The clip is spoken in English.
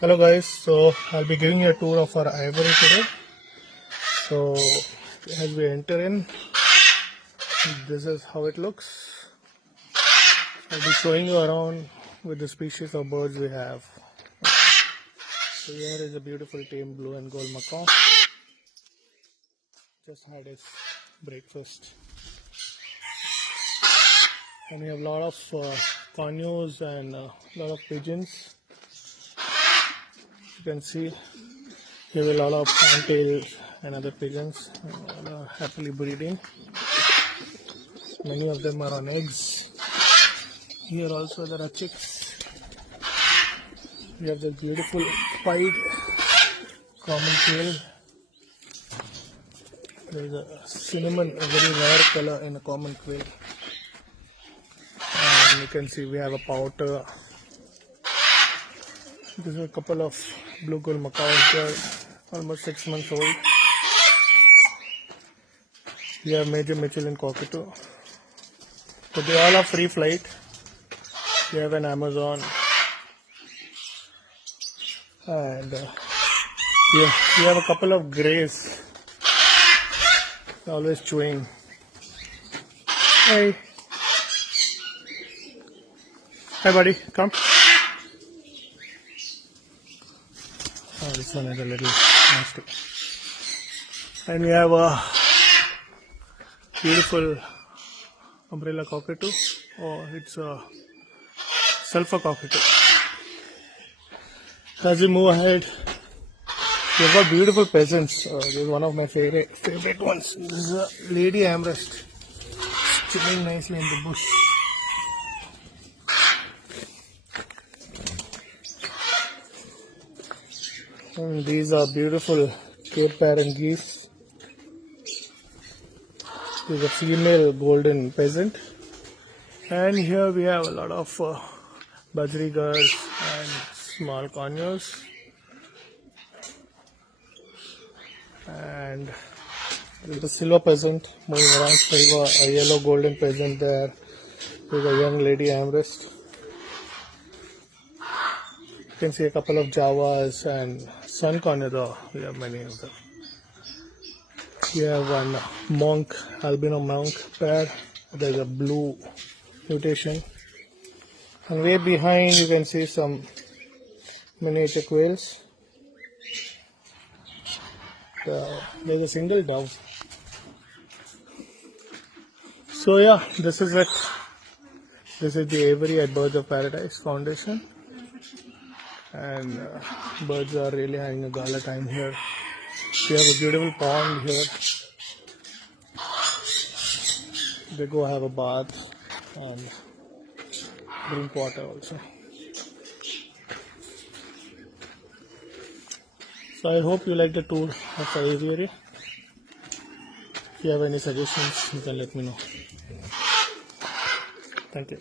Hello guys, so I'll be giving you a tour of our aviary today. So as we enter in, this is how it looks. I'll be showing you around with the species of birds we have. So here is a beautiful tame blue and gold macaw. Just had its breakfast. And we have a lot of conures and a lot of pigeons. You can see here a lot of fantails and other pigeons happily breeding. Many of them are on eggs. Here also there are chicks. We have the beautiful pied common quail. There is a cinnamon, a very rare color in a common quail. And you can see we have a pouter. This is a couple of blue gold macaws. They are almost 6 months old. We have major Michelin cockatoo. So they all are free flight. We have an Amazon. And we have a couple of greys. They're always chewing. Hey. Hi buddy, come. Oh, this one is a little nasty. And we have a beautiful umbrella cockatoo. Oh, it's a sulfur cockatoo. As we move ahead, we've got beautiful peasants. This is one of my favorite ones. This is a lady amherst, chilling nicely in the bush. And these are beautiful Cape Parent geese. This is a female golden peasant. And here we have a lot of budgerigars and small conures. And there is a silver peasant moving around, silver, a yellow golden peasant there. There's a young lady amherst. You can see a couple of Javas and sun conure. We have many of them. We have one monk, albino monk pair. There's a blue mutation. And way behind you can see some miniature quails. There's a single dove. So yeah, this is it. This is the aviary at Birds of Paradise Foundation. And birds are really having a gala time here. We have a beautiful pond here. They go have a bath and drink water also. So I hope you like the tour of the aviary. If you have any suggestions, you can let me know. Thank you.